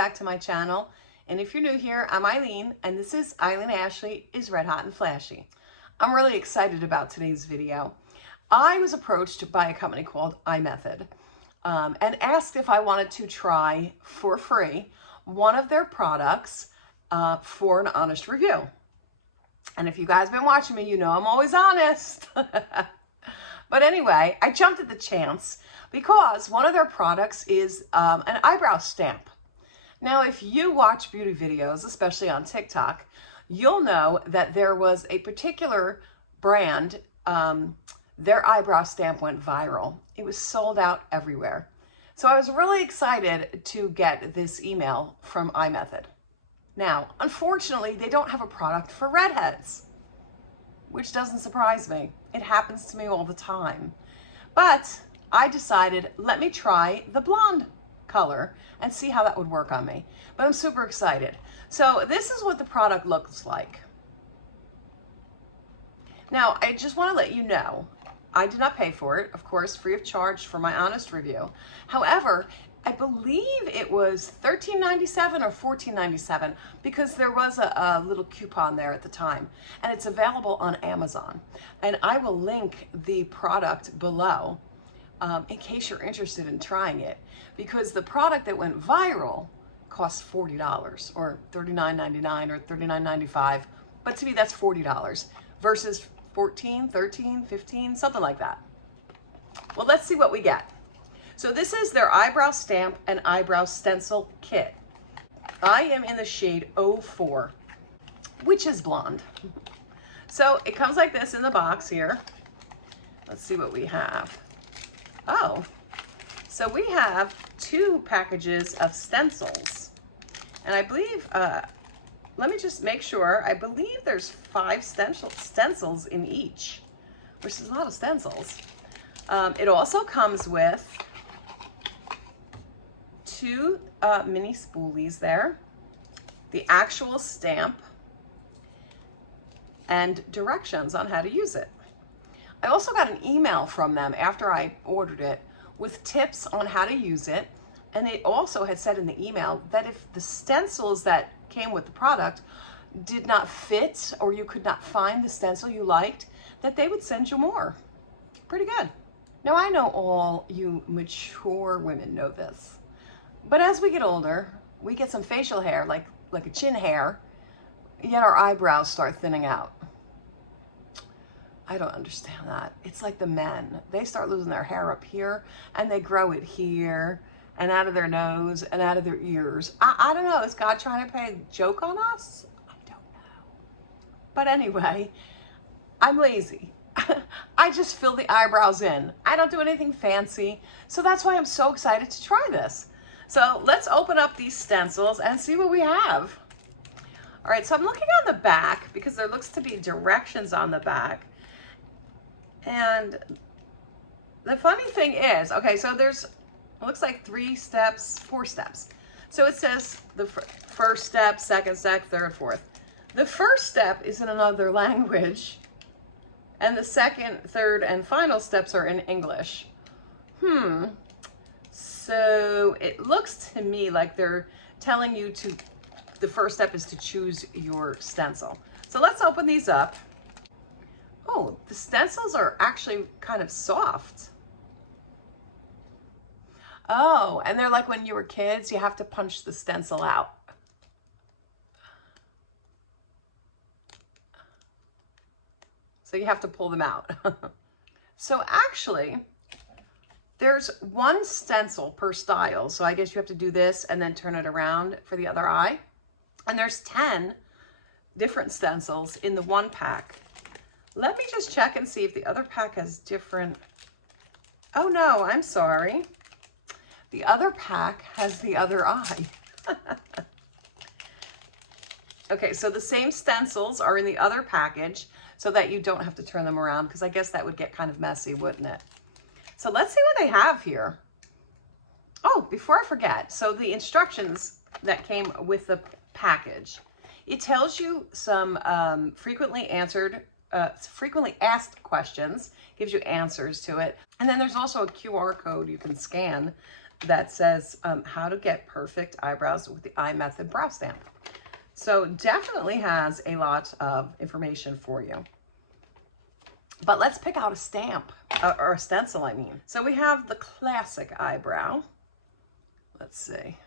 back to my channel. And if you're new here, I'm Eileen, and this is Eileen Ashley is Red Hot and Flashy. I'm really excited about today's video. I was approached by a company called iMethod and asked if I wanted to try for free one of their products for an honest review. And if you guys have been watching me, you know I'm always honest. But anyway, I jumped at the chance because one of their products is an eyebrow stamp. Now, if you watch beauty videos, especially on TikTok, you'll know that there was a particular brand, their eyebrow stamp went viral. It was sold out everywhere. So I was really excited to get this email from iMethod. Now, unfortunately, they don't have a product for redheads, which doesn't surprise me. It happens to me all the time. But I decided, let me try the blonde color and see how that would work on me. But I'm super excited. So this is what the product looks like. Now, I just want to let you know, I did not pay for it, of course, free of charge for my honest review. However, I believe it was $13.97 or $14.97 because there was a little coupon there at the time, and it's available on Amazon. And I will link the product below in case you're interested in trying it, because the product that went viral costs $40 or $39.99 or $39.95, but to me that's $40 versus $14, $13, $15, something like that. Well, let's see what we get. So this is their Eyebrow Stamp and Eyebrow Stencil Kit. I am in the shade 04, which is blonde. So it comes like this in the box here. Let's see what we have. Oh, so we have 2 packages of stencils. And I believe, let me just make sure, I believe there's 5 stencils in each, which is a lot of stencils. It also comes with 2 mini spoolies there, the actual stamp, and directions on how to use it. I also got an email from them after I ordered it with tips on how to use it, and it also had said in the email that if the stencils that came with the product did not fit or you could not find the stencil you liked, that they would send you more. Pretty good. Now, I know all you mature women know this, but as we get older, we get some facial hair, like a chin hair, yet our eyebrows start thinning out. I don't understand that. It's like the men. They start losing their hair up here, and they grow it here, and out of their nose, and out of their ears. I don't know. Is God trying to play a joke on us? I don't know. But anyway, I'm lazy. I just fill the eyebrows in. I don't do anything fancy, so that's why I'm so excited to try this. So let's open up these stencils and see what we have. All right, so I'm looking on the back because there looks to be directions on the back. And the funny thing is, okay, so there's, it looks like 3 steps, 4 steps. So it says the first step, second step, third, fourth. The first step is in another language, and the second, third, and final steps are in English. So it looks to me like they're telling you to, the first step is to choose your stencil. So let's open these up. Oh, the stencils are actually kind of soft. Oh, and they're like when you were kids, you have to punch the stencil out. So you have to pull them out. So actually, there's 1 stencil per style. So I guess you have to do this and then turn it around for the other eye. And there's 10 different stencils in the 1 pack. Let me just check and see if the other pack has different. Oh no, I'm sorry. The other pack has the other eye. Okay, so the same stencils are in the other package so that you don't have to turn them around, because I guess that would get kind of messy, wouldn't it? So let's see what they have here. Oh, before I forget, so the instructions that came with the package, it tells you some frequently asked questions, gives you answers to it. And then there's also a QR code you can scan that says how to get perfect eyebrows with the iMethod brow stamp. So definitely has a lot of information for you. But let's pick out a stamp, or a stencil, I mean. So we have the classic eyebrow. Let's see.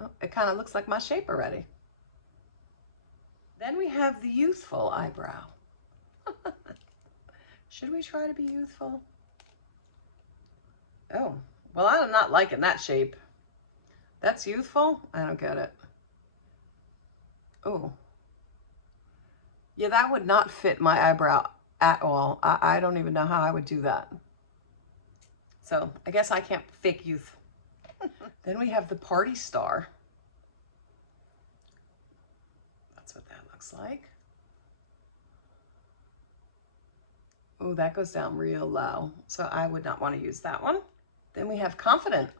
Oh, it kind of looks like my shape already. Then we have the youthful eyebrow. Should we try to be youthful? Oh, well, I'm not liking that shape. That's youthful? I don't get it. Oh. Yeah, that would not fit my eyebrow at all. I don't even know how I would do that. So I guess I can't fake youth. Then we have the party star. That's what that looks like. Oh, that goes down real low. So I would not want to use that one. Then we have confident.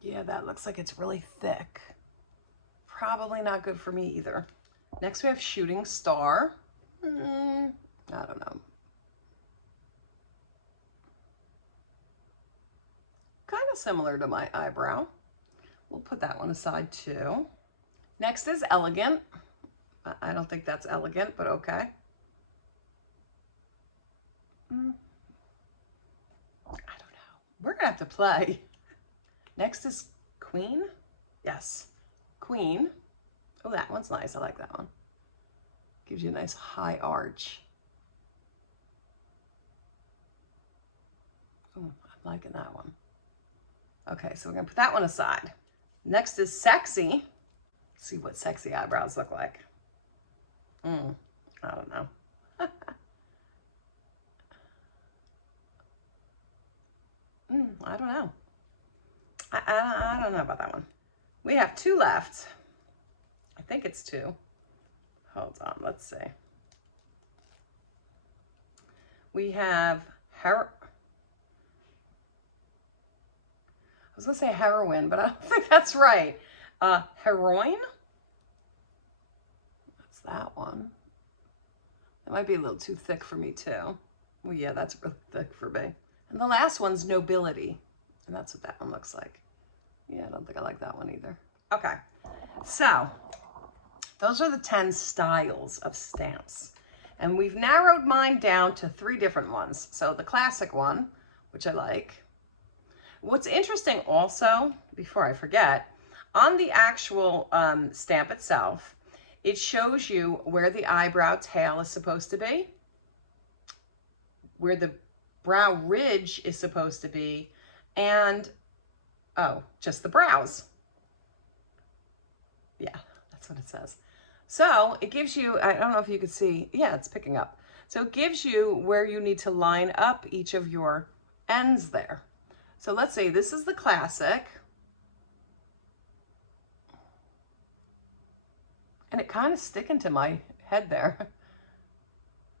Yeah, that looks like it's really thick. Probably not good for me either. Next we have shooting star. I don't know. Kind of similar to my eyebrow. We'll put that one aside too. Next is elegant. I don't think that's elegant, but okay. I don't know. We're gonna have to play. Next is queen. Yes, queen. Oh, that one's nice. I like that one. Gives you a nice high arch. Oh, I'm liking that one. Okay, so we're gonna put that one aside. Next is sexy. Let's see what sexy eyebrows look like. I don't know. I don't know. I don't know about that one. We have two left. I think it's two. Hold on, let's see. We have I was gonna say heroine, but I don't think that's right. Heroine? That's that one. That might be a little too thick for me too. Well, yeah, that's really thick for me. And the last one's nobility. And that's what that one looks like. Yeah, I don't think I like that one either. Okay, so those are the 10 styles of stamps. And we've narrowed mine down to 3 different ones. So the classic one, which I like. What's interesting also, before I forget, on the actual stamp itself, it shows you where the eyebrow tail is supposed to be, where the brow ridge is supposed to be, and, oh, just the brows. Yeah, that's what it says. So it gives you, I don't know if you can see, yeah, it's picking up. So it gives you where you need to line up each of your ends there. So let's say this is the classic. And it kind of sticking to my head there. I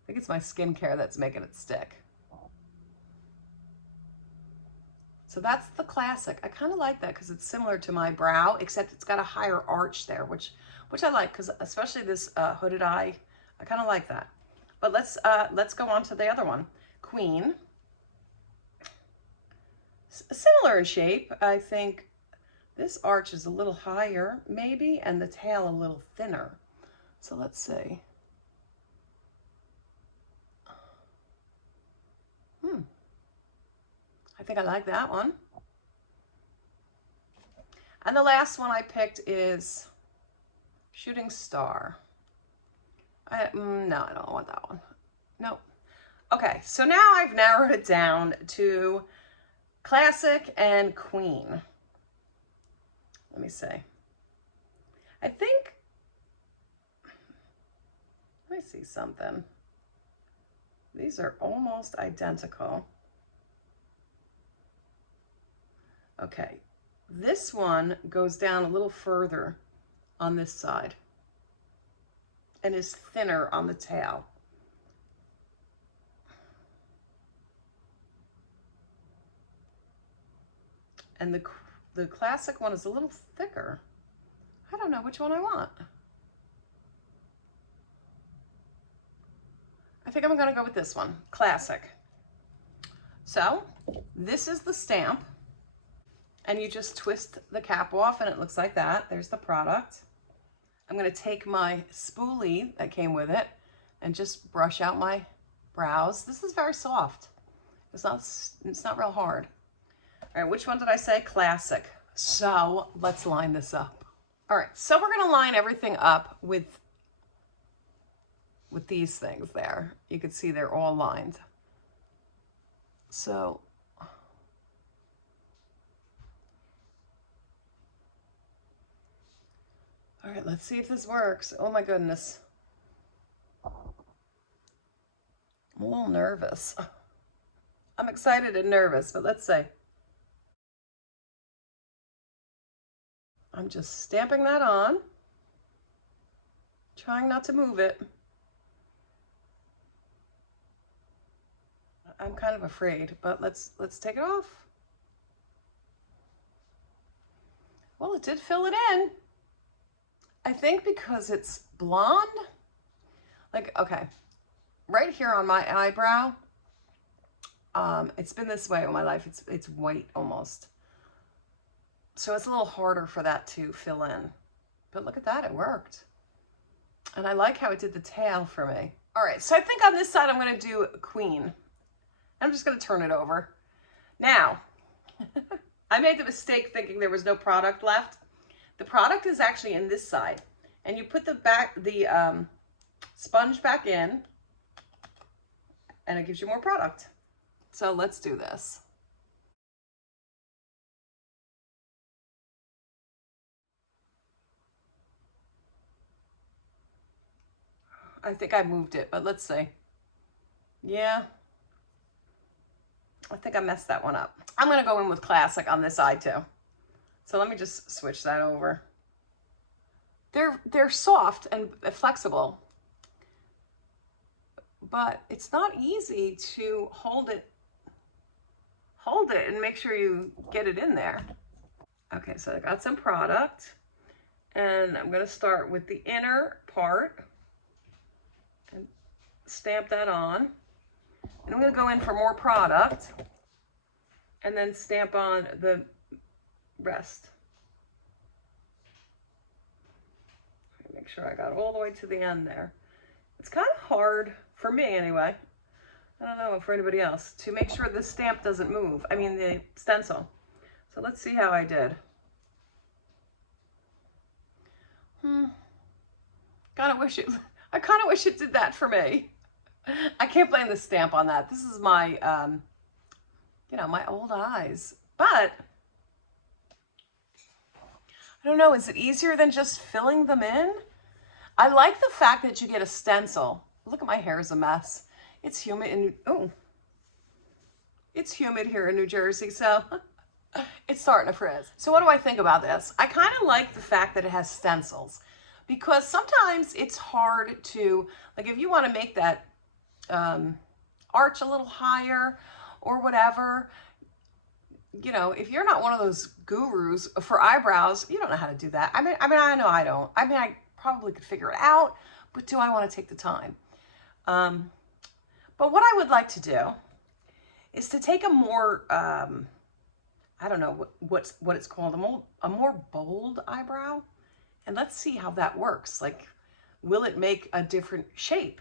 think it's my skincare that's making it stick. So that's the classic. I kind of like that because it's similar to my brow, except it's got a higher arch there, which I like, because especially this hooded eye, I kind of like that. But let's go on to the other one, Queen. Similar in shape. I think this arch is a little higher, maybe, and the tail a little thinner. So let's see. I think I like that one. And the last one I picked is Shooting Star. No, I don't want that one. Nope. Okay, so now I've narrowed it down to Classic and Queen. Let me see. I think, let me see something. These are almost identical. Okay, this one goes down a little further on this side and is thinner on the tail. And the classic one is a little thicker. I don't know which one I want. I think I'm gonna go with this one, classic. So this is the stamp, and you just twist the cap off and it looks like that. There's the product. I'm gonna take my spoolie that came with it and just brush out my brows. This is very soft. It's not real hard. All right, which one did I say? Classic. So let's line this up. All right, so we're gonna line everything up with these things there. You can see they're all lined. So all right, let's see if this works. Oh my goodness. I'm a little nervous. I'm excited and nervous, but let's see. I'm just stamping that on, trying not to move it. I'm kind of afraid, but let's take it off. Well, it did fill it in. I think because it's blonde, like, okay, right here on my eyebrow, it's been this way all my life. It's white almost. So it's a little harder for that to fill in. But look at that, it worked. And I like how it did the tail for me. All right, so I think on this side I'm gonna do Queen. I'm just gonna turn it over. Now, I made the mistake thinking there was no product left. The product is actually in this side. And you put the sponge back in, and it gives you more product. So let's do this. I think I moved it, but let's see. Yeah, I think I messed that one up. I'm gonna go in with classic on this side too. So let me just switch that over. They're soft and flexible, but it's not easy to hold it and make sure you get it in there. Okay, so I got some product, and I'm gonna start with the inner part and stamp that on. And I'm gonna go in for more product and then stamp on the rest. Make sure I got all the way to the end there. It's kind of hard, for me anyway, I don't know for anybody else, to make sure the stamp doesn't move. I mean the stencil. So let's see how I did. I kind of wish it did that for me. I can't blame the stamp on that. This is my, you know, my old eyes. But I don't know, is it easier than just filling them in? I like the fact that you get a stencil. Look at my hair is a mess. It's humid in, it's humid here in New Jersey, so it's starting to frizz. So what do I think about this? I kind of like the fact that it has stencils, because sometimes it's hard to, like if you want to make that arch a little higher or whatever, you know, if you're not one of those gurus for eyebrows, you don't know how to do that. I mean, I know I don't. I mean, I probably could figure it out, but do I want to take the time? But what I would like to do is to take a more, I don't know what it's called, a more bold eyebrow, and let's see how that works. Like, will it make a different shape?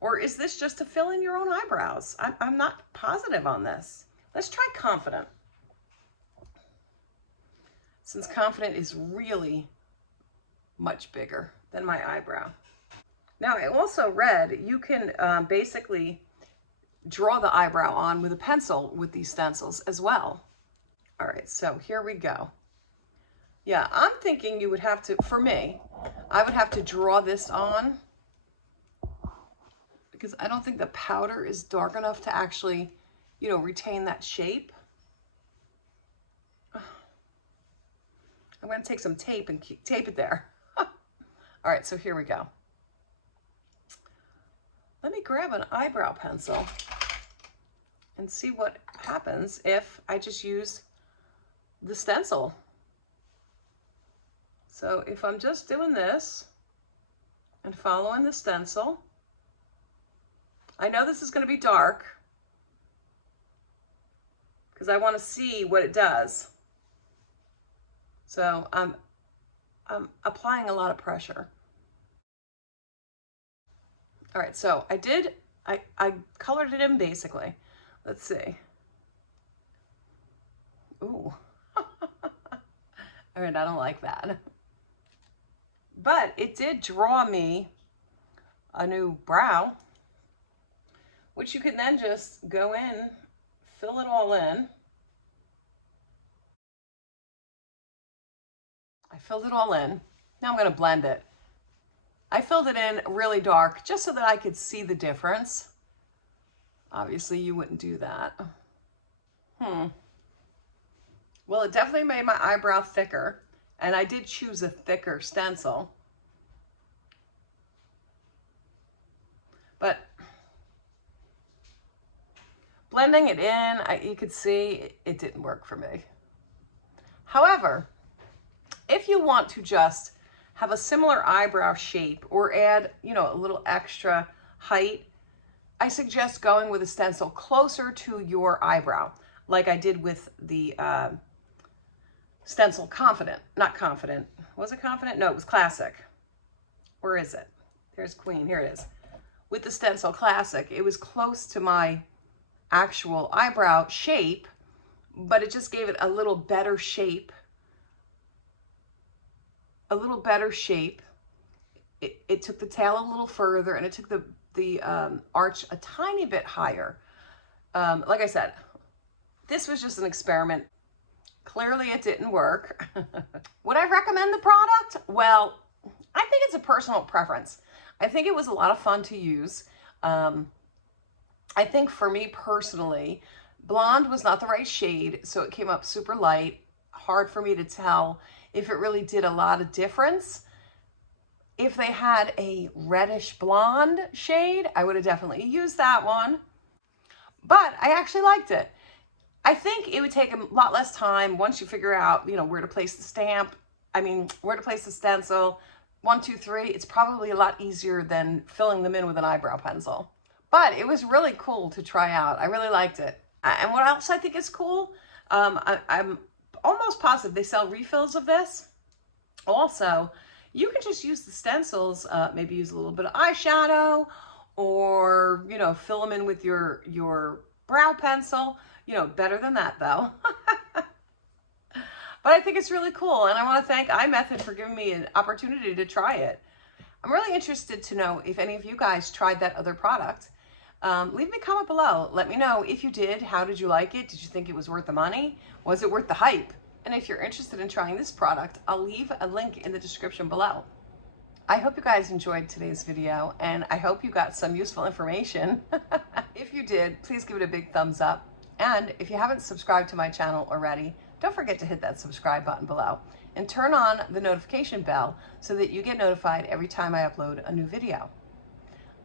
Or is this just to fill in your own eyebrows? I'm not positive on this. Let's try Confident. Since Confident is really much bigger than my eyebrow. Now, I also read you can basically draw the eyebrow on with a pencil with these stencils as well. All right, so here we go. Yeah, I'm thinking you would have to, for me, I would have to draw this on because I don't think the powder is dark enough to actually, you know, retain that shape. I'm going to take some tape and tape it there. All right, so here we go. Let me grab an eyebrow pencil and see what happens if I just use the stencil. So if I'm just doing this and following the stencil, I know this is going to be dark because I want to see what it does. So I'm applying a lot of pressure. All right, so I colored it in basically. Let's see. Ooh. All right, I don't like that. But it did draw me a new brow, which you can then just go in, fill it all in. I filled it all in. Now I'm going to blend it. I filled it in really dark just so that I could see the difference. Obviously, you wouldn't do that. Well, it definitely made my eyebrow thicker, and I did choose a thicker stencil. But blending it in, you could see it didn't work for me. However, if you want to just have a similar eyebrow shape or add, a little extra height, I suggest going with a stencil closer to your eyebrow, like I did with the stencil Confident. Not Confident. Was it Confident? No, it was Classic. Where is it? There's Queen. Here it is. With the stencil Classic, it was close to my actual eyebrow shape, but it just gave it a little better shape. A little better shape. It took the tail a little further, and it took the arch a tiny bit higher. Like I said, this was just an experiment. Clearly it didn't work. Would I recommend the product? Well, I think it's a personal preference. I think it was a lot of fun to use. I think for me personally, blonde was not the right shade, so it came up super light. Hard for me to tell if it really did a lot of difference. If they had a reddish blonde shade, I would have definitely used that one. But I actually liked it. I think it would take a lot less time once you figure out, where to place the stamp. Where to place the stencil. 1, 2, 3. It's probably a lot easier than filling them in with an eyebrow pencil. But it was really cool to try out. I really liked it. And what else I think is cool, I'm almost positive they sell refills of this. Also, you can just use the stencils, maybe use a little bit of eyeshadow, or, fill them in with your brow pencil. Better than that though. But I think it's really cool, and I want to thank iMethod for giving me an opportunity to try it. I'm really interested to know if any of you guys tried that other product. Leave me a comment below. Let me know if you did. How did you like it? Did you think it was worth the money? Was it worth the hype? And if you're interested in trying this product, I'll leave a link in the description below. I hope you guys enjoyed today's video, and I hope you got some useful information. If you did, please give it a big thumbs up. And if you haven't subscribed to my channel already, don't forget to hit that subscribe button below and turn on the notification bell so that you get notified every time I upload a new video.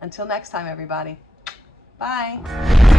Until next time, everybody. Bye.